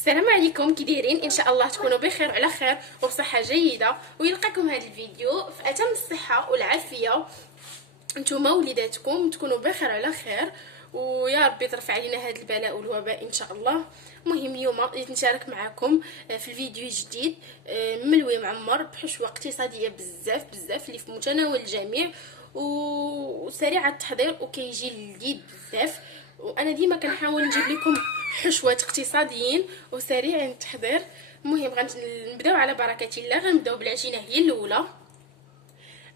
السلام عليكم، كي دايرين؟ ان شاء الله تكونوا بخير وعلى خير وبصحه جيده، ويلقاكم هذا الفيديو في اتم الصحه والعافيه. نتوما وليداتكم تكونوا بخير وعلى خير، ويا ربي ترفع علينا هذا البلاء والوباء ان شاء الله. المهم اليوم جيت نشارك معكم في الفيديو جديد ملوي معمر بحشوه اقتصاديه بزاف بزاف اللي في متناول الجميع وسريع التحضير وكيجي لذيذ بزاف. وانا ديما كنحاول نجيب لكم حشوات اقتصاديين وسريعين التحضير. المهم غنبداو على بركه الله. غنبداو بالعجينه هي الاولى.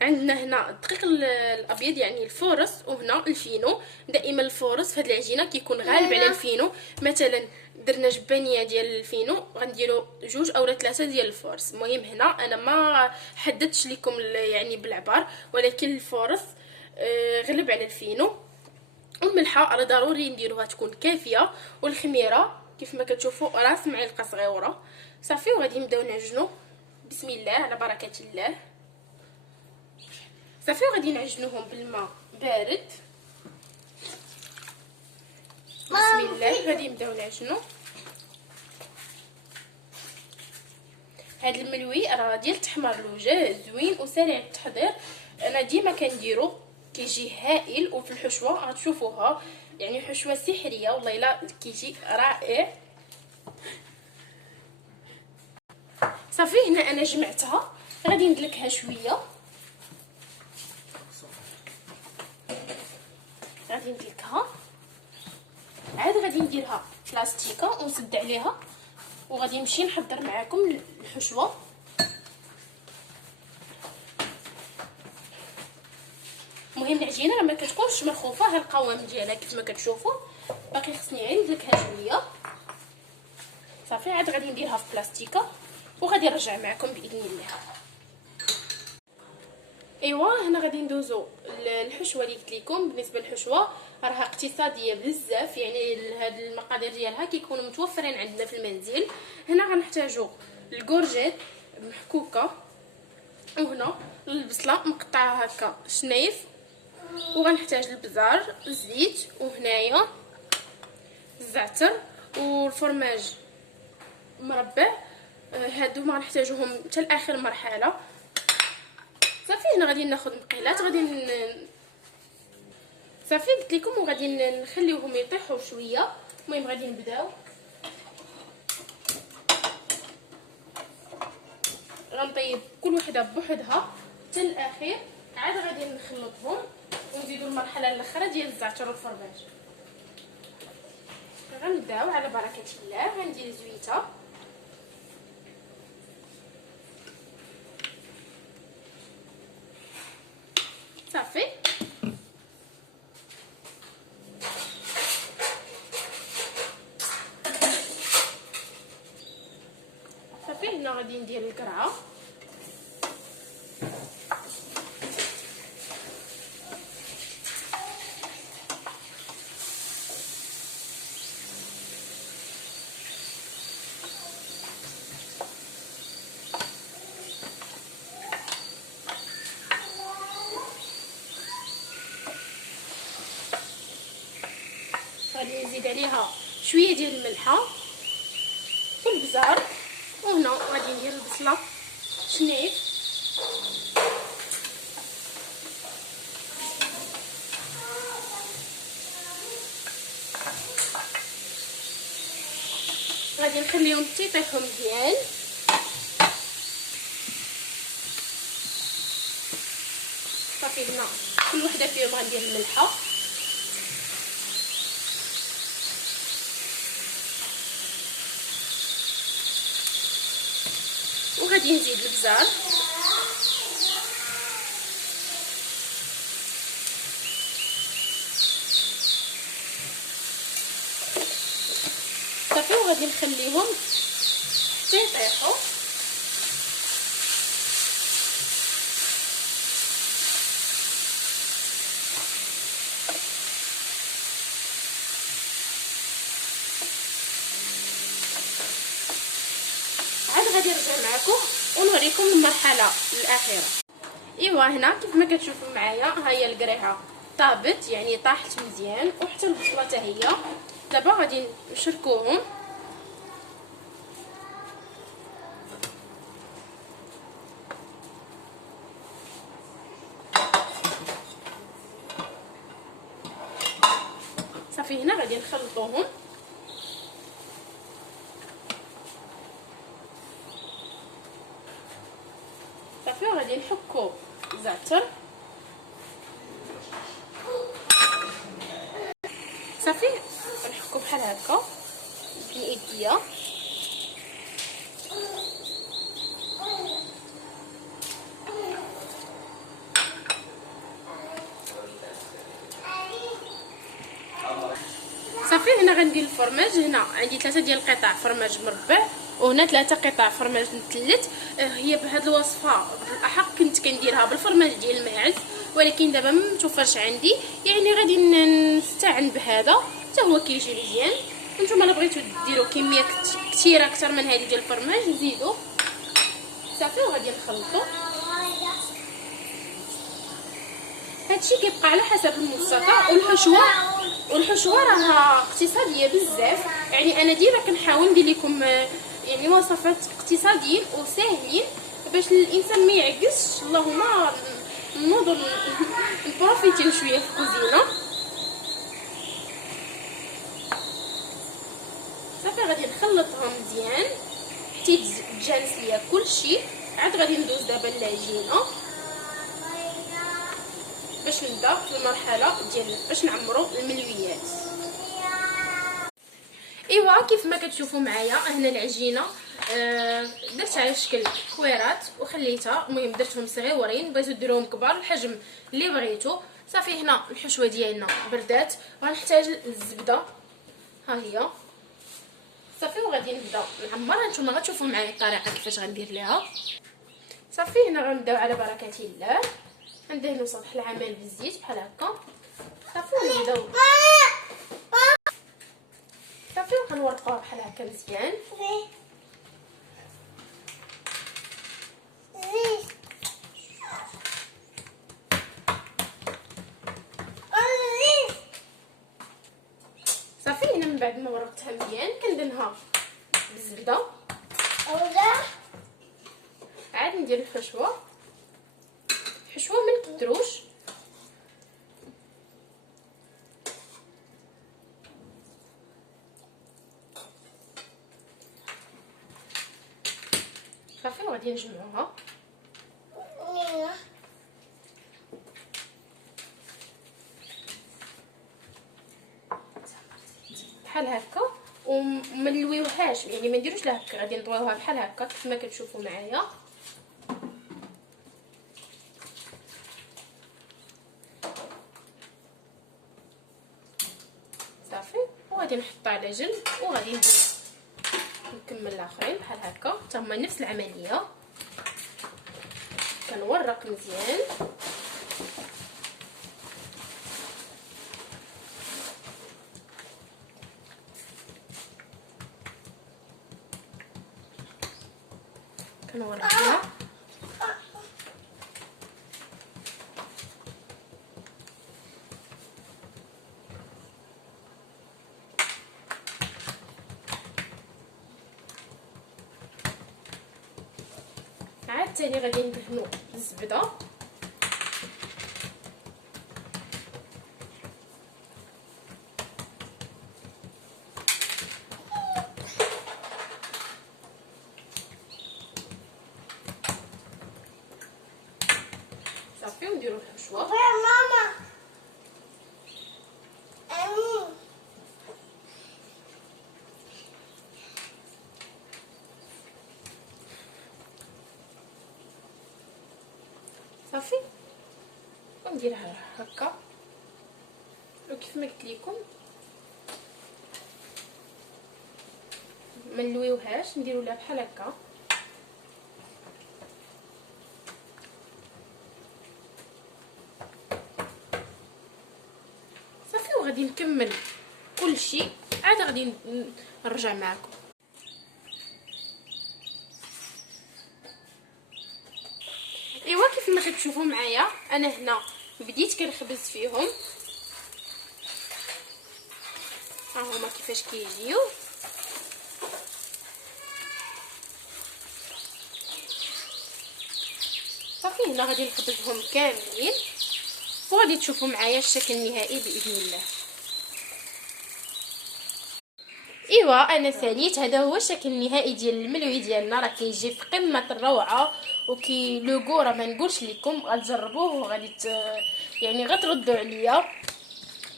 عندنا هنا الدقيق الابيض يعني الفورص، وهنا الفينو. دائما الفورص في هذه العجينه كيكون غالب على الفينو. مثلا درنا جبانيه ديال الفينو غنديروا 2 أو 3 ديال الفورص. المهم هنا انا ما حددتش لكم يعني بالعبار، ولكن الفورص غلب على الفينو. والملحه راه ضروري نديروها تكون كافيه، والخميره كيف ما كتشوفوا راس معلقه صغيره. صافي وغادي نبداو نعجنوا. بسم الله على بركه الله. صافي وغادي نعجنوهم بالماء بارد. بسم الله غادي نبداو نعجنوا. هذا الملوي راه ديال التحمر الوجه زوين وسريع التحضير. انا ديما كنديرو كيجي هائل، وفي الحشوه غتشوفوها يعني حشوه سحريه والله الا كيجي رائع. صافي هنا انا جمعتها، غادي ندلكها شويه. غادي ندلكها عاد غادي نديرها بلاستيكه ونسد عليها، وغادي نمشي نحضر معكم الحشوه. المهم العجينه راه ما كتكونش مرخوفه، ها القوام ديالها كيف ما كتشوفوا. باقي خصني غير ندلكها شويه. صافي عاد غادي نديرها في بلاستيكه وغادي نرجع معكم باذن الله. ايوا هنا غادي ندوزو الحشوه اللي قلت لكم. بالنسبه للحشوه راها اقتصاديه بزاف، يعني هاد المقادير ديالها كيكونوا متوفرين عندنا في المنزل. هنا غنحتاجو الكورجيت محكوكه، وهنا البصله مقطعه هكا شنايف، وغنحتاج البزار، الزيت، وهنايا الزعتر والفرماج مربع. هادو ما غنحتاجوهم حتى لاخر مرحله. صافي هنا غادي ناخذ مقيلات صافي قلت لكم، وغادي نخليوهم يطيحوا شويه. المهم غادي نبداو. غنطيب كل وحده بوحدها حتى الاخير، عاد غادي نخلطهم ونزيدوا المرحله الاخرى ديال الزعتر والفرماج. غنبداو على بركه الله. غندير زويته صافي. صافي هنا غادي ندير القرعه. غادي نزيد عليها شويه ديال الملحه والبزار، وهنا غادي ندير البصله شنيف. غادي نخليهم حتى يطيحوا مزيان. صافي هنا كل وحده فيهم غندير الملحه، وغادي نزيد البزار، صافي وغادي نخليهم حتى يطيحوا. عاد غادي نرجع معكم ونوريكم المرحله الاخيره. ايوا هنا كيف ما كتشوفوا معايا ها هي القريعه طابت، يعني طاحت مزيان، وحتى البصله حتى هي. دابا غادي نشركوهم صافي هنا غادي نخلطوهم. صافي وغادي نحكو الزعتر. صافي نحكو بحال هكا بالايديا. صافي هنا غندير الفرماج. هنا عندي 3 ديال القطع فرماج مربع وهنا 3 قطع فرماج مثلث. هي بهاد الوصفه بالاحق كنت كنديرها بالفرماج ديال الماعز، ولكن دابا ما متوفرش عندي، يعني غادي نستعن بهذا حتى هو كيجي مزيان. نتوما الا بغيتو ديروا كميه كثيره اكثر من هذه ديال الفرماج زيدوا. صافي وغادي نخلطوا. هادشي كيبقى على حسب المستطاع. والحشوه راها اقتصاديه بزاف، يعني انا ديما كنحاول ندير لكم يعني وصفات اقتصاديين وساهلين باش الانسان ما يعكسش. اللهم نوضوا نبروفيتيو شويه في الكوزينه. صافي غادي نخلطهم مزيان حتى تجانس ليا كلشي. عاد غادي ندوز دابا للعجينه باش نبدا في المرحله ديال باش نعمروا الملويات. ايوا كيف ما كتشوفوا معايا هنا العجينه درت على شكل كويرات وخليتها. المهم درتهم صغيورين، بغيتو ديروهم كبار الحجم اللي بغيتو. صافي هنا الحشوه ديالنا بردات وغنحتاج الزبده، ها هي. صافي وغادي نبدا نعمرها. نتوما غتشوفوا معايا الطريقه كيفاش غندير ليها. صافي هنا غنبداو على بركه الله. ندهنوا سطح العمل بالزيت بحال هكا. صافي ونبداو. صافي وغنورقوها بحال هكا مزيان. صافي هنا من بعد ما ورقتها مزيان كندهنها بالزبده. عاد ندير الحشوه ما نكثروش. صافي وغادي نجمعوها بحال هكا وما نلويوهاش، يعني ما نديروش لها هكا، غادي نطويوها بحال هكا كيف ما كتشوفوا معايا. صافي وغادي نحطها على جنب وغادي نكمل الاخرين بحال هكا حتى هما نفس العمليه. كنورق مزيان. كنورقها عاد تاني غادي ندهنو الزبده. صافي ونديرو الحشوه. صافي ونديرها هكا وكيف ما قلت لكم ما نلويوهاش، نديرو لها بحال هكا. صافي وغادي نكمل كلشي عاد غادي نرجع معكم. ايوا كيف ما كتشوفوا معايا انا هنا بديت كنخبز فيهم. ها هما كيفاش كيجيو. صافي هنا غادي نخبزهم كاملين وغادي تشوفوا معايا الشكل النهائي باذن الله. ايوا انا ساليت. هذا هو الشكل النهائي ديال الملوي ديالنا، راه كيجي في قمه الروعه وكي لوغو راه ما نقولش لكم، غتجربوه وغادي يعني غتردوا عليا،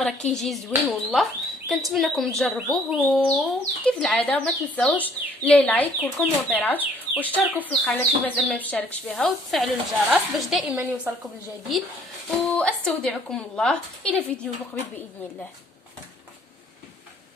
راه كيجي زوين والله. كنتمنىكم تجربوه، وكيف العاده ما تنساوش لي لايك والكومونتيرات واشتركوا في القناه اللي مازال ما مشتركش فيها، وتفعلوا الجرس باش دائما يوصلكم الجديد. واستودعكم الله الى فيديو مقبل باذن الله.